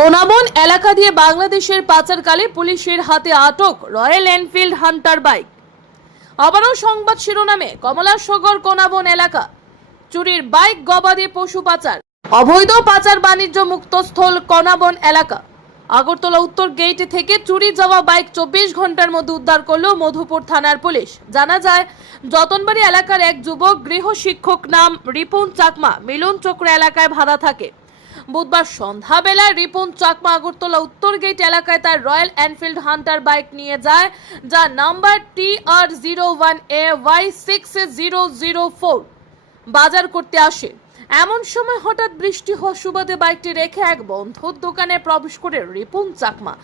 কোনাবন এলাকা দিয়ে বাংলাদেশের পাচারকালে পুলিশের হাতে আটক রয়্যাল এনফিল্ড হান্টার বাইক। আবারও সংবাদ শিরোনামে কমলাসগর কোনাবন এলাকা। চুরির বাইক, গবাদি পশু পাচার। অবৈধ পাচার বাণিজ্য মুক্তস্থল কনাবন এলাকা। আগরতলা উত্তর গেট থেকে চুরি যাওয়া বাইক চব্বিশ ঘণ্টার মধ্যে উদ্ধার করল মধুপুর থানার পুলিশ। জানা যায়, যতনবাড়ি এলাকার এক যুবক গৃহ শিক্ষক নাম রিপুন চাকমা মিলন চক্র এলাকায় ভাড়া থাকে। বুধবার সন্ধ্যাবেলায় রিপন চাকমা আগরতলা উত্তর গেট এলাকায় তার রয়্যাল এনফিল্ড হান্টার বাইক নিয়ে যায় যা number T R zero one A Y six zero zero four বাজার করতে আসে। এমন সময় হঠাৎ বৃষ্টি হওয়া সুবাদে বাইকটি রেখে এক বন্ধুর দোকানে প্রবেশ করে রিপুন চাকমা।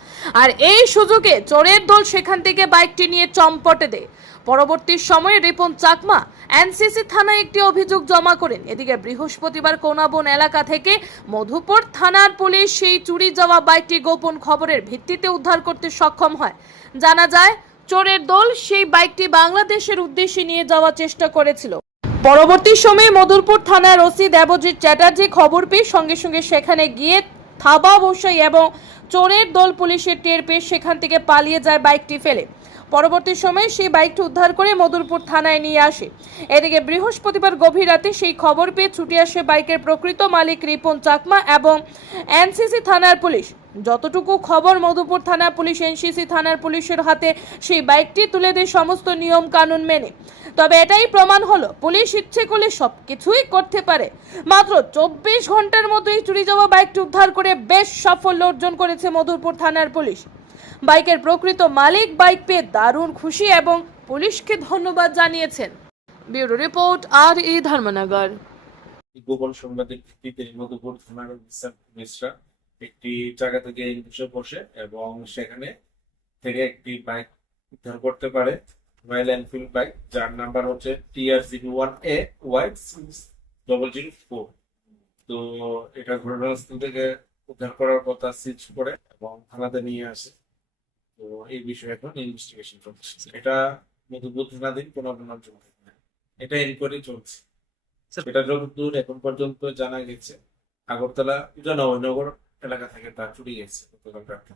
আর এই সুযোগে চোরের দল সেখান থেকে বাইকটি নিয়ে চম্পটে দেয়। পরবর্তী সময়ে রিপন চাকমা এনসিসি থানায় একটি অভিযোগ জমা করেন। এদিকে বৃহস্পতিবার কোনাবন এলাকা থেকে মধুপুর থানার পুলিশ সেই চুরি যাওয়া বাইকটি গোপন খবরের ভিত্তিতে উদ্ধার করতে সক্ষম হয়। জানা যায়, চোরের দল সেই বাইকটি বাংলাদেশের উদ্দেশ্যে নিয়ে যাওয়ার চেষ্টা করেছিল। পরবর্তী সময়ে মধুরপুর থানার ওসি দেবজিৎ চ্যাটার্জি খবর পেয়ে সঙ্গে সঙ্গে সেখানে গিয়ে থাবা বসাই এবং চোরের দল পুলিশের টের পেয়ে সেখান থেকে পালিয়ে যায় বাইকটি ফেলে। পরবর্তী সময়ে সেই বাইকটি উদ্ধার করে মধুরপুর থানায় নিয়ে আসে। এদিকে বৃহস্পতিবার গভীর রাতে সেই খবর পেয়ে ছুটে আসে বাইকের প্রকৃত মালিক রিপন চাকমা এবং এনসিসি থানার পুলিশ। যতটুকু খবর মধুপুর থানা পুলিশ, এনসিসি থানার পুলিশের হাতে, সেই বাইকটি তুলে দেয় সমস্ত নিয়ম কানুন মেনে। তবে এটাই প্রমাণ হলো, পুলিশ ইচ্ছে করলে সব কিছুই করতে পারে। মাত্র চব্বিশ ঘণ্টার মধ্যেই চুরি যাওয়া বাইকটি উদ্ধার করে বেশ সাফল্য অর্জন করেছে মধুপুর থানার পুলিশ। বাইকের প্রকৃত মালিক বাইক পেয়ে দারুণ খুশি এবং পুলিশকে ধন্যবাদ জানিয়েছেন। ব্যুরো রিপোর্ট, আর ই ধর্মনগর। গোপন ভিত্তিতে মধুপুর থানার পুলিশরা একটি জায়গা থেকে বসে বসে এবং সেখানে থেকে একটি বাইক উদ্ধার করতে পারে রয়্যাল এনফিল্ড বাইক যার নাম্বার হচ্ছে TR zero one A Y six double zero four তো এটা ঘটনাস্থল থেকে উদ্ধার করার কথা সিজ করে এবং থানাতে নিয়ে আসে। তো এই বিষয়ে এখন ইনভেস্টিগেশন চলছে। এটা মধুপুর থানাধীন কোনো থেকে না। এটা এনকোয়ারি চলছে। এটা যতদূর এখন পর্যন্ত জানা গেছে আগরতলা জননগর এলাকা থেকে তা চুরি গেছে গতকাল রাতে